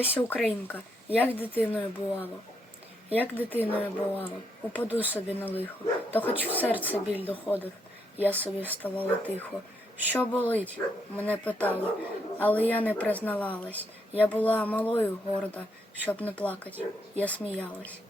Леся Українка, як дитиною бувало, упаду собі на лихо, то хоч в серце біль доходив, я собі вставала тихо. Що болить? Мене питали, але я не признавалась. Я була малою горда, щоб не плакать, я сміялась.